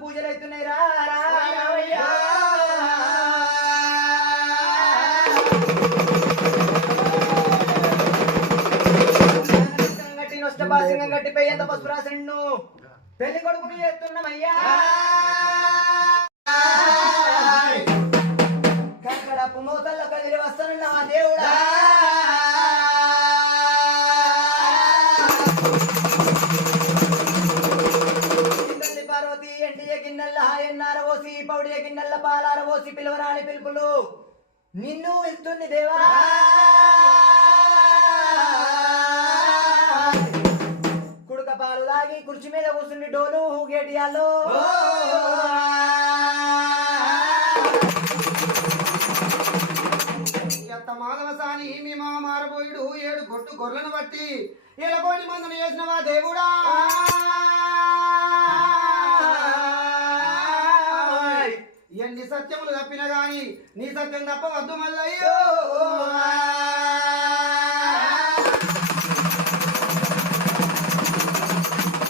పూజలు అవుతున్నాయి రా గట్టి నొష్ట బాసింగం గట్టిపై ఎంత పసుపు రాసి నిన్ను పెళ్లి కొడుకుని చేస్తున్నామయ్యా కక్కడప్పు మోతల్లో కదిలి వస్తానన్నా దేవుడా పార్వతి ఎండియ గిన్నెల్ల హాయన్నార పోసి పౌడియ గిన్నెల్ల పాలార పోసి పిలువరాని పిలుపులు నిన్ను ఇస్తుంది దేవా కుడుక పాలు లాగి కుర్చీ మీద కూర్చుండి డోలు గేటియాల్లో మాధవసాని మీ మామ మారబోయుడు 7 కొట్టు గొర్రెలను బట్టి 7 మందిని చేసినవా దేవుడా ఎన్ని సత్యములు తప్పిన గాని నీ సత్యం తప్ప వద్దు మల్లయ్యో